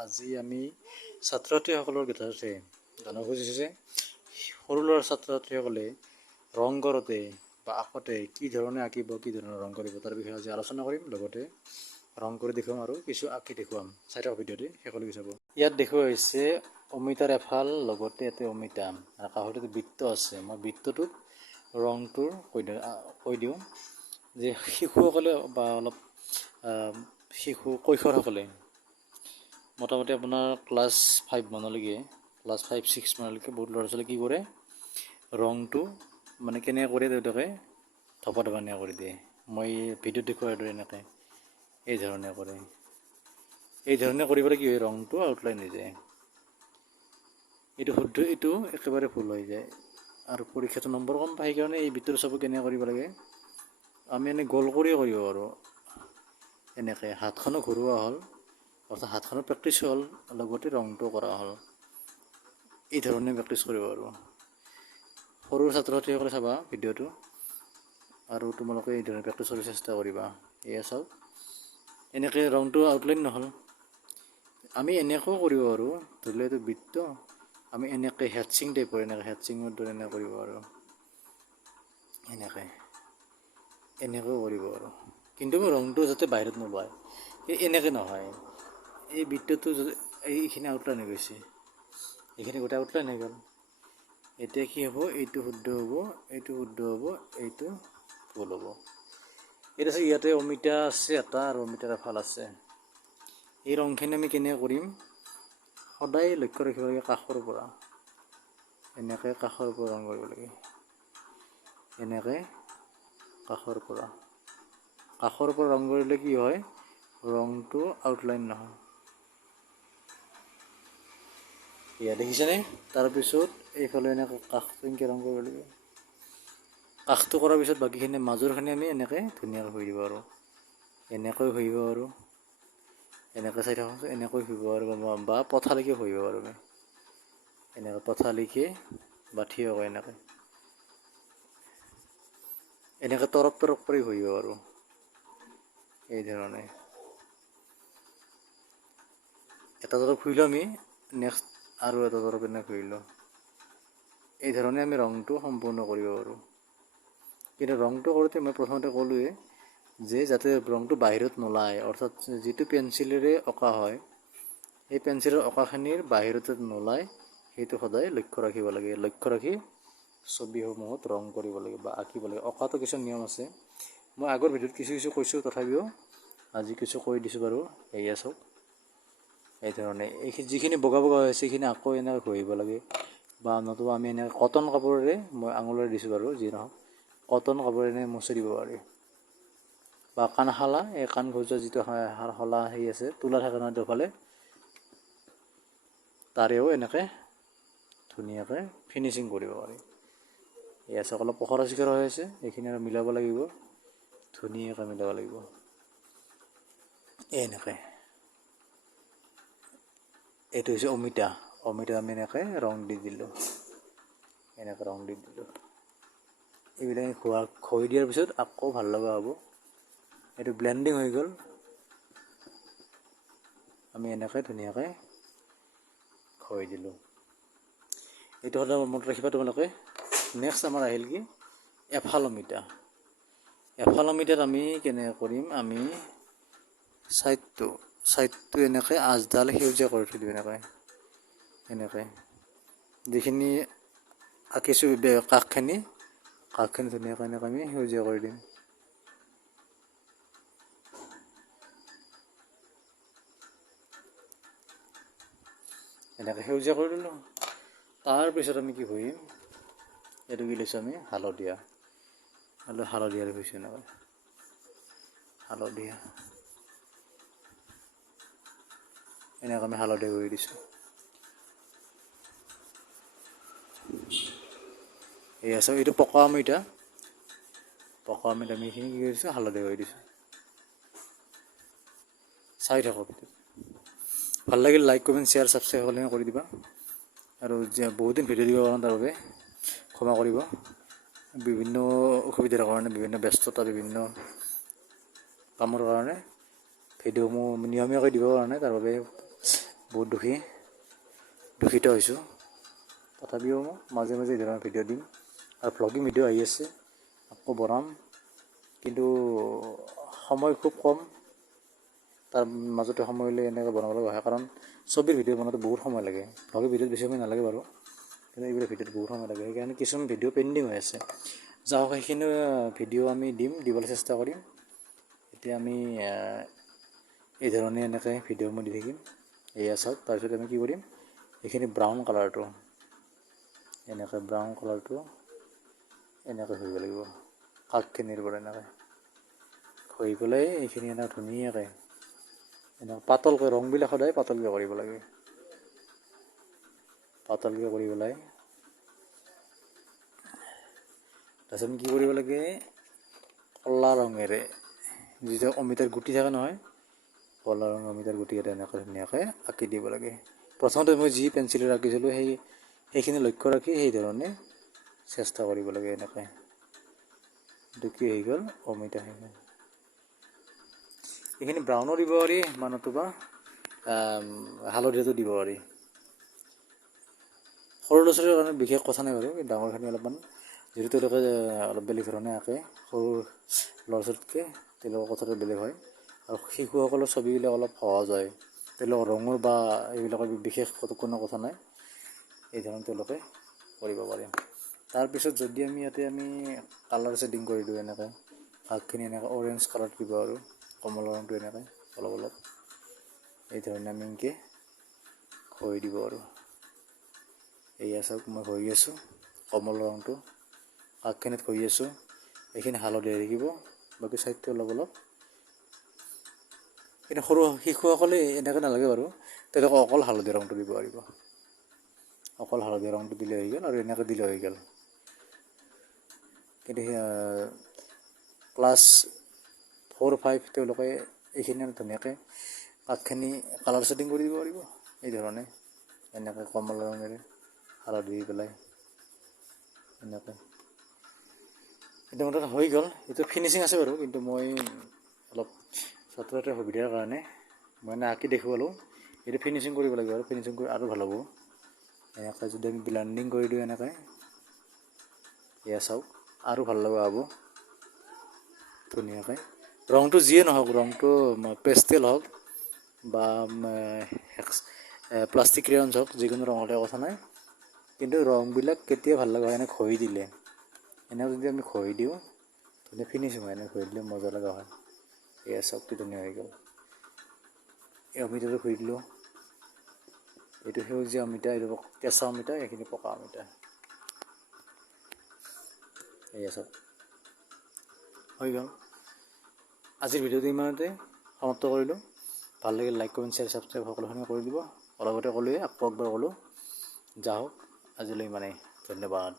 আজি আমি ছাত্ৰ ছাত্ৰীসকলৰ ক্ষেত্ৰতে জানিব খুজিছোঁ যে সৰু ল'ৰা ছাত্ৰ ছাত্ৰীসকলে ৰং কৰোঁতে বা আঁকোতে কি ধৰণে আঁকিব, কি ধৰণে ৰং কৰিব তাৰ বিষয়ে আজি আলোচনা কৰিম। লগতে ৰং কৰি দেখুৱাম আৰু কিছু আঁকি দেখুৱাম। চাই থাকক ভিডিঅ'টি শেষলৈকে চাব। ইয়াত দেখুওৱা হৈছে অমিতাৰ এফাল, লগতে ইয়াতে অমিতা আৰু কাষতে বৃত্ত আছে। মই বৃত্তটোত ৰংটোৰ কৈ দিওঁ যে শিশুসকলে বা অলপ শিশু কৈশোৰসকলে মোটামুটি আপোনাৰ ক্লাছ 5 মানলৈকে, ক্লাছ 5-6 মানলৈকে বহুত ল'ৰা ছোৱালী কি কৰে, ৰংটো মানে কেনেকৈ কৰে তেওঁলোকে ধপা ধপানীয়া কৰি দিয়ে। মই ভিডিঅ'ত দেখুওৱাৰ দৰে এনেকৈ এই ধৰণে কৰে। এই ধৰণে কৰিবলৈ কি হয়, ৰংটো আউটলাইন হৈ যায়। এইটো শুদ্ধ, এইটো একেবাৰে ভুল হৈ যায় আৰু পৰীক্ষাটো নম্বৰ কম পায়। সেইকাৰণে এই ভিতৰত চাব কেনেকৈ কৰিব লাগে। আমি এনেই গোল কৰিয়ে কৰিব পাৰোঁ। এনেকৈ হাতখনো ঘূৰোৱা হ'ল, অৰ্থাৎ হাতখনো প্ৰেক্টিছ হ'ল, লগতে ৰংটো কৰা হ'ল। এই ধৰণে প্ৰেক্টিছ কৰিব পাৰোঁ। সৰু ছাত্ৰ ছাত্ৰীসকলে চাবা ভিডিঅ'টো আৰু তোমালোকে এই ধৰণে প্ৰেক্টিছ কৰিব চেষ্টা কৰিবা। এয়া চাওক, এনেকৈ ৰংটো আউটলাইন নহ'ল। আমি এনেকৈও কৰিব পাৰোঁ। ধৰি লওক এইটো বৃত্ত, আমি এনেকৈ হেডছিং টাইপৰ, এনেকৈ হেডছিঙৰ দৰে এনেকৈ কৰিব পাৰোঁ। এনেকৈও কৰিব পাৰোঁ, কিন্তু ৰংটো যাতে বাহিৰত নোলায়। এনেকৈ নহয়, এই বৃত্তটো এইখিনি আউটলাইন হৈ গৈছে, এইখিনি গোটেই আউটলাইন হৈ গ'ল। এতিয়া কি হ'ব, এইটো শুদ্ধ হ'ব, এইটো শুদ্ধ হ'ব, এইটো ভুল হ'ব। এতিয়া আছে ইয়াতে অমিতা আছে এটা আৰু অমিতাৰ এফাল আছে। এই ৰংখিনি আমি কেনেকৈ কৰিম, সদায় লক্ষ্য ৰাখিব লাগে। কাষৰ পৰা এনেকৈ কাষৰ পৰা ৰং কৰিব লাগে। এনেকৈ কাষৰ পৰা ৰং কৰিলে কি হয়, ৰংটো আউটলাইন নহয়। এয়া দেখিছেনে? তাৰপিছত এইফালে এনেকৈ কাষটো এনেকৈ ৰং কৰিব লাগিব। কাষটো কৰাৰ পিছত বাকীখিনি মাজৰখিনি আমি এনেকৈ ধুনীয়াকৈ হৈ দিব পাৰোঁ। এনেকৈ ঘঁহিব পাৰোঁ, এনেকৈ চাই থাকক, এনেকৈ ঘঁহিব পাৰোঁ বা পথালিকে ঘঁহিব পাৰোঁ। আমি এনেকৈ পথালিকে বা থিয়কৈ এনেকৈ তৰপ কৰি ঘঁহিব পাৰোঁ। এই ধৰণে এটা তৰপ ঘঁহিলোঁ আমি, নেক্সট আৰু এটা তৰপ এনেকৈ ঘঁহিলোঁ। এই ধৰণে আমি ৰংটো সম্পূৰ্ণ কৰিব পাৰোঁ। কিন্তু ৰংটো কৰোঁতে মই প্ৰথমতে ক'লোৱে যে যাতে ৰংটো বাহিৰত নোলায়, অৰ্থাৎ যিটো পেঞ্চিলেৰে অঁকা হয়, সেই পেঞ্চিলৰ অঁকাখিনিৰ বাহিৰত নোলায়, সেইটো সদায় লক্ষ্য ৰাখিব লাগে। লক্ষ্য ৰাখি ছবিসমূহত ৰং কৰিব লাগে বা আঁকিব লাগে। অঁকাটো কিছুমান নিয়ম আছে, মই আগৰ ভিডিঅ'ত কিছু কৈছোঁ, তথাপিও আজি কিছু কৈ দিছোঁ বাৰু। এয়া চাওক, এই ধৰণে যিখিনি বগা বগা হৈ আছে সেইখিনি আকৌ এনেকৈ ঘঁহিব লাগে। বা নতুবা আমি এনেকৈ কটন কাপোৰেৰে, মই আঙুলেৰে দিছোঁ বাৰু, যি নহওক কটন কাপোৰেৰে মুচি দিব পাৰি। বা কাণশালা, এই কাণ খজোৱা যিটো শলা সেই আছে, তোলা থাকে নহয় দুফালে, তাৰেও এনেকৈ ধুনীয়াকৈ ফিনিচিং কৰিব পাৰি। এয়া চাওক, অলপ পখৰা চিখৰা হৈ আছে, এইখিনি আৰু মিলাব লাগিব, ধুনীয়াকৈ মিলাব লাগিব। এনেকৈ এইটো হৈছে অমিতা। আমি এনেকৈ ৰং দি দিলোঁ, এইবিলাক ঘঁহি দিয়াৰ পিছত আকৌ ভাল লগা হ'ব। এইটো ব্লেণ্ডিং হৈ গ'ল। আমি এনেকৈ ধুনীয়াকৈ ঘঁহি দিলোঁ। এইটো সদায় মনত ৰাখিবা তোমালোকে। নেক্সট আমাৰ আহিল কি, এফাল অমিতা। আমি কেনেকৈ কৰিম, আমি ছাইডটো এনেকৈ আঁচডাল সেউজীয়া কৰি থৈ দিওঁ। এনেকৈ যিখিনি আঁকিছোঁ কাষখিনি ধুনীয়াকৈ এনেকৈ আমি সেউজীয়া কৰি দিম। এনেকৈ সেউজীয়া কৰি দিলোঁ। তাৰপিছত আমি কি কৰিম, এইটো কি লৈছোঁ আমি, হালধীয়া লৈছোঁ। এনেকৈ আমি হালধীয়া কৰি দিছোঁ। এই আছে, এইটো পকা অমিতা আমি এইখিনি কি কৰিছোঁ, হালধীয়া কৰি দিছোঁ। চাই থাকক। ভাল লাগিল, লাইক, কমেণ্ট, শ্বেয়াৰ, ছাবস্ক্ৰাইব সকলোৱে কৰি দিবা। আৰু বহুত দিন ভিডিঅ' দিব পৰা তাৰ বাবে ক্ষমা কৰিব। বিভিন্ন অসুবিধাৰ কাৰণে, বিভিন্ন ব্যস্ততা, বিভিন্ন কামৰ কাৰণে ভিডিঅ'সমূহ নিয়মীয়াকৈ দিব পৰা নাই, তাৰ বাবে বহুত দুখিত হৈছোঁ। তথাপিও মাজে মাজে এই ধৰণৰ ভিডিঅ' দিম আৰু ভ্লগিং ভিডিঅ' আহি আছে, আকৌ বনাম, কিন্তু সময় খুব কম। তাৰ মাজতে সময় লৈ এনেকৈ বনাব লগা হয়, কাৰণ ছবিৰ ভিডিঅ' বনাওঁতে বহুত সময় লাগে। ভ্লগৰ ভিডিঅ'ত বেছি সময় নালাগে বাৰু, কিন্তু এইবিলাক ভিডিঅ'ত বহুত সময় লাগে। সেইকাৰণে কিছুমান ভিডিঅ' পেণ্ডিং হৈ আছে। যাওক, সেইখিনি ভিডিঅ' আমি দিবলৈ চেষ্টা কৰিম। এতিয়া আমি এই ধৰণে এনেকৈ ভিডিঅ' মই দি থাকিম। এয়া চাওক, তাৰপিছত আমি কি কৰিম, এইখিনি ব্ৰাউন কালাৰটো এনেকৈ এনেকৈ ধৰিব লাগিব। কাষখিনিৰ পৰা এনেকৈ হৈ পেলাই এইখিনি এনেকৈ ধুনীয়াকৈ এনেকৈ পাতলকৈ, ৰংবিলাক সদায় পাতলকৈ কৰিব লাগে। পাতলকৈ কৰি পেলাই তাৰপিছত আমি কি কৰিব লাগে, ক'লা ৰঙেৰে যিটো অমিতাৰ গুটি থাকে নহয়, ক'লা ৰঙৰ অমিতাৰ গুটিকেইটা এনেকৈ ধুনীয়াকৈ আঁকি দিব লাগে। প্ৰথমতে মই যি পেঞ্চিলেৰে আঁকিছিলোঁ সেইখিনি লক্ষ্য ৰাখি সেই ধৰণে চেষ্টা কৰিব লাগে। এনেকৈ এইটো কি হৈ গ'ল, অমিতা হৈ গ'ল। এইখিনি ব্ৰাউনো দিব পাৰি, নতুবা হালধীয়াটো দিব পাৰি। সৰু ল'ৰা ছোৱালীৰ কাৰণে বিশেষ কথা নাই বাৰু, ডাঙৰখিনি অলপমান যিহেতু তেওঁলোকে অলপ বেলেগ ধৰণে আঁকে, সৰু ল'ৰা ছোৱালীতকৈ তেওঁলোকৰ কথাটো বেলেগ হয়। আৰু শিশুসকলৰ ছবিবিলাক অলপ সহজ হয়, তেওঁলোকৰ ৰঙৰ বা এইবিলাকৰ বিশেষ কোনো কথা নাই, এই ধৰণে তেওঁলোকে কৰিব পাৰে। তাৰপিছত যদি আমি ইয়াতে কালাৰ ছেডিং কৰি দিওঁ, এনেকৈ কাষখিনি এনেকৈ অৰেঞ্জ কালাৰ দিব আৰু কমলা ৰংটো এনেকৈ অলপ অলপ এই ধৰণে আমি এনেকৈ ঘঁহি দিব আৰু। এয়া চাওক, মই ঘঁহি আছোঁ কমলা ৰংটো, কাষখিনিত ঘঁহি আছোঁ। এইখিনি হালধীয়া থাকিব, বাকী চাইডটো অলপ অলপ। কিন্তু সৰু শিশুসকলে এনেকৈ নালাগে বাৰু, তেওঁলোকে অকল হালধীয়া ৰংটো দিব পাৰিব। অকল হালধীয়া ৰংটো দিলে হৈ গ'ল, আৰু এনেকৈ দিলে হৈ গ'ল। কিন্তু ক্লাছ 4, 5 তেওঁলোকে এইখিনি ধুনীয়াকৈ কাষখিনি কালাৰ ছেটিং কৰি দিব পাৰিব এই ধৰণে, এনেকৈ কমলা ৰঙেৰে হালধি দি পেলাই এনেকৈ। কিন্তু মোৰ তাত হৈ গ'ল, এইটো ফিনিচিং আছে বাৰু, কিন্তু মই অলপ ছাত্ৰ ছাত্ৰীৰ সুবিধাৰ কাৰণে মই আঁকি দেখুৱালোঁ। এইটো ফিনিচিং কৰিব লাগিব, আৰু ফিনিচিং কৰি আৰু ভাল হ'ব। এনেকৈ যদি আমি ব্লেণ্ডিং কৰি দিওঁ এনেকৈ, এয়া চাওক আৰু ভাল লগা হ'ব ধুনীয়াকৈ। ৰংটো যিয়ে নহওক, ৰংটো পেষ্টেল হওক বা প্লাষ্টিক ক্ৰেয়নছ হওক, যিকোনো ৰঙতে কথা নাই, কিন্তু ৰংবিলাক কেতিয়া ভাল লগা হয়, এনেকৈ ঘঁহি দিলে। এনেকৈ যদি আমি ঘঁহি দিওঁ, ধুনীয়া ফিনিচিং হয়। এনেকৈ ঘঁহি দিলে মজা লগা হয়। এয়া চাওক কি ধুনীয়া হৈ গ'ল। এই অমিতাটো ঘঁহি দিলোঁ, এইটো সেউজীয়া অমিতা, এইটো কেঁচা অমিতা, এইখিনি পকা অমিতা। এয়া চাওক হৈ গ'ল। আজিৰ ভিডিঅ'টো ইমানতে সমাপ্ত কৰিলোঁ। ভাল লাগিল লাইক, কমেণ্ট, শ্বেয়াৰ, ছাবস্ক্ৰাইব সকলোখিনি কৰি দিব। অলপতে ক'লোৱে, আকৌ একবাৰ ক'লোঁ, যাওক আজিলৈ ইমানেই, ধন্যবাদ।